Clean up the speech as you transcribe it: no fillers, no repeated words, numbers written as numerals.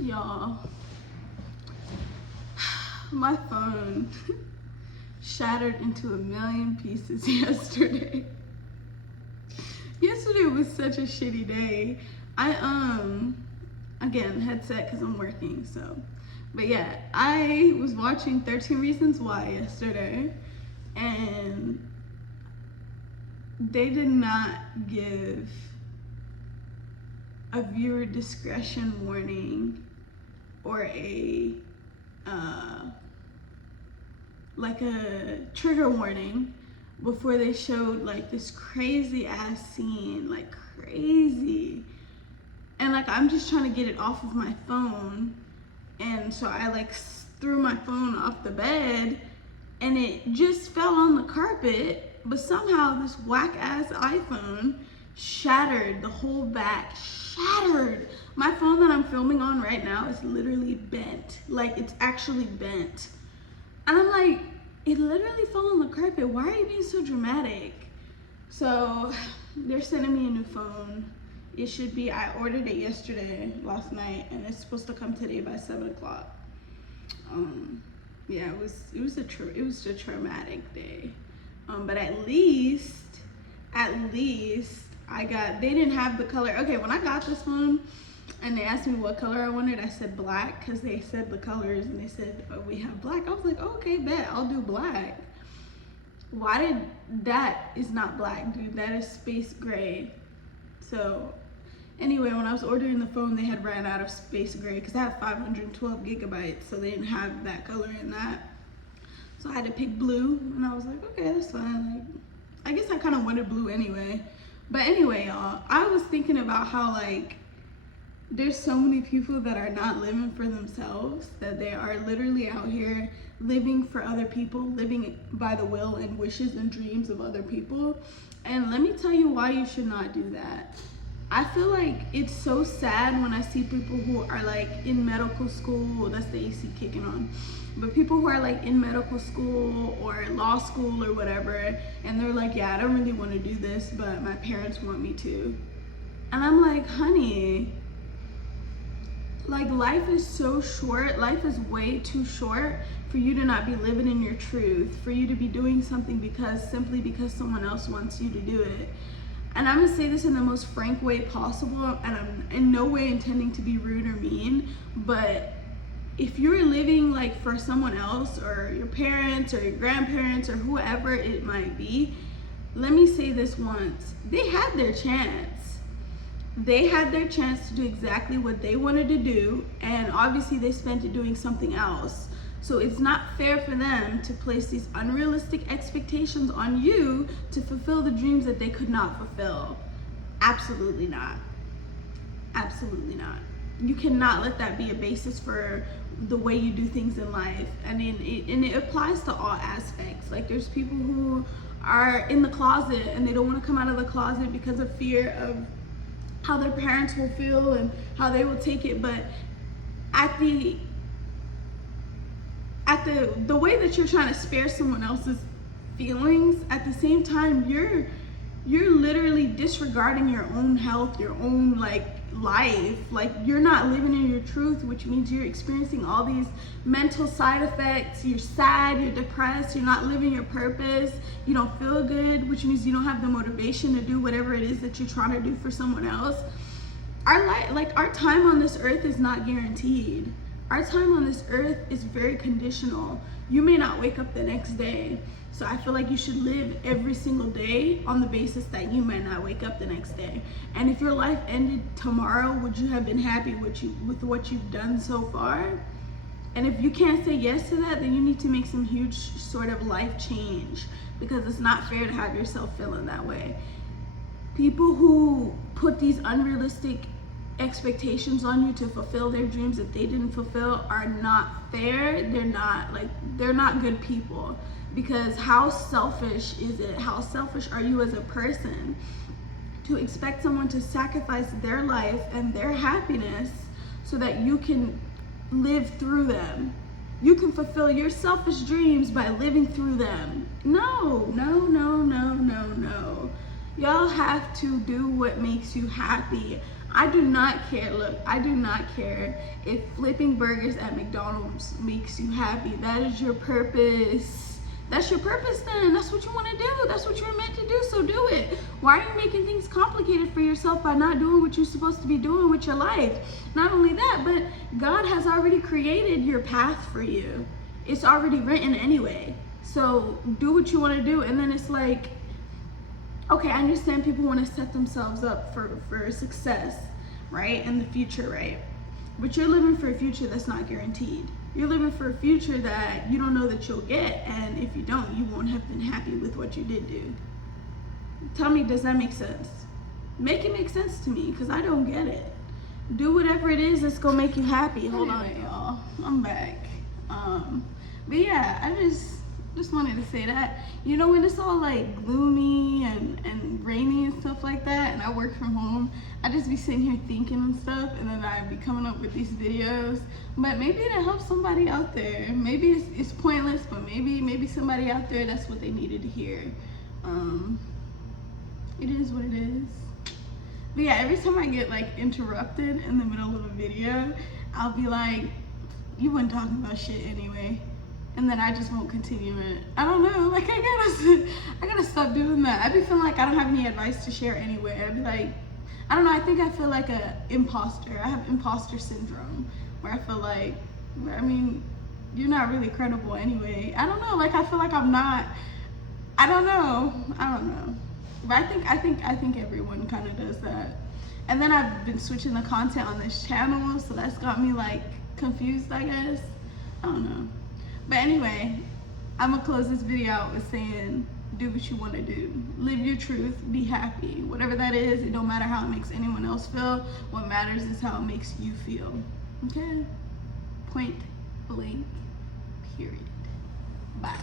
Y'all, my phone shattered into a million pieces yesterday. Yesterday was such a shitty day. Again, headset because I'm working, so. But yeah, I was watching 13 Reasons Why yesterday, and they did not give a viewer discretion warning or a like a trigger warning before they showed like this crazy ass scene, like crazy. And like I'm just trying to get it off of my phone, and so I like threw my phone off the bed and it just fell on the carpet, but somehow this whack ass iPhone shattered the whole back. Shattered. My phone that I'm filming on right now is literally bent. Like, it's actually bent. And I'm like, it literally fell on the carpet. Why are you being so dramatic? So they're sending me a new phone. It should be, I ordered it last night, and it's supposed to come today by 7 o'clock. Yeah, it was a traumatic day. But at least they didn't have the color. Okay, when I got this phone and they asked me what color I wanted, I said black, because they said the colors and they said, oh, we have black. I was like, oh, okay, bet, I'll do black. That is not black, dude. That is space gray. So anyway, when I was ordering the phone, they had ran out of space gray because I have 512 gigabytes, so they didn't have that color in that. So I had to pick blue, and I was like, okay, that's fine. Like, I guess I kind of wanted blue anyway. But anyway, y'all, I was thinking about how like there's so many people that are not living for themselves, that they are literally out here living for other people, living by the will and wishes and dreams of other people. And let me tell you why you should not do that. I feel like it's so sad when I see people who are like in medical school. That's the AC kicking on. But people who are like in medical school or law school or whatever, and they're like, yeah, I don't really want to do this, but my parents want me to. And I'm like, honey, like life is so short. Life is way too short for you to not be living in your truth, for you to be doing something simply because someone else wants you to do it. And I'm gonna say this in the most frank way possible, and I'm in no way intending to be rude or mean, but if you're living like for someone else or your parents or your grandparents or whoever it might be, let me say this once. They had their chance. They had their chance to do exactly what they wanted to do, and obviously they spent it doing something else. So it's not fair for them to place these unrealistic expectations on you to fulfill the dreams that they could not fulfill. Absolutely not. Absolutely not. You cannot let that be a basis for the way you do things in life. And it applies to all aspects. Like there's people who are in the closet and they don't want to come out of the closet because of fear of how their parents will feel and how they will take it. But the way that you're trying to spare someone else's feelings, at the same time you're literally disregarding your own health, your own like life. Like you're not living in your truth, which means you're experiencing all these mental side effects. You're sad, you're depressed, you're not living your purpose, you don't feel good, which means you don't have the motivation to do whatever it is that you're trying to do for someone else. Our time on this earth is not guaranteed. Our time on this earth is very conditional. You may not wake up the next day. So I feel like you should live every single day on the basis that you might not wake up the next day. And if your life ended tomorrow, would you have been happy with what you've done so far? And if you can't say yes to that, then you need to make some huge sort of life change, because it's not fair to have yourself feeling that way. People who put these unrealistic expectations on you to fulfill their dreams that they didn't fulfill are not fair. They're not good people, because how selfish is it? How selfish are you as a person to expect someone to sacrifice their life and their happiness so that you can live through them? You can fulfill your selfish dreams by living through them. No. Y'all have to do what makes you happy. I do not care, look, I do not care if flipping burgers at McDonald's makes you happy. That is your purpose. That's your purpose then. That's what you want to do. That's what you're meant to do, so do it. Why are you making things complicated for yourself by not doing what you're supposed to be doing with your life? Not only that, but God has already created your path for you. It's already written anyway. So do what you want to do. And then it's like, okay, I understand people want to set themselves up for success, right? In the future, right? But you're living for a future that's not guaranteed. You're living for a future that you don't know that you'll get. And if you don't, you won't have been happy with what you did do. Tell me, does that make sense? Make it make sense to me, because I don't get it. Do whatever it is that's gonna make you happy. Hold on, y'all. I'm back. But yeah, I just wanted to say that. You know, when it's all like gloomy and rainy and stuff like that, and I work from home, I just be sitting here thinking and stuff, and then I be coming up with these videos. But maybe it'll help somebody out there. Maybe it's pointless, but maybe somebody out there, that's what they needed to hear. It is what it is. But yeah, every time I get like interrupted in the middle of a video, I'll be like, you weren't talking about shit anyway. And then I just won't continue it. I don't know, like I gotta stop doing that. I be feeling like I don't have any advice to share anyway. I'd be like, I don't know, I think I feel like a imposter. I have imposter syndrome, where I feel like, I mean, you're not really credible anyway. I don't know, like I feel like I'm not, I don't know. But I think everyone kind of does that. And then I've been switching the content on this channel, so that's got me like confused, I guess. I don't know. But anyway, I'm gonna close this video out with saying, do what you want to do. Live your truth, be happy. Whatever that is, it don't matter how it makes anyone else feel. What matters is how it makes you feel. Okay? Point blank, period. Bye.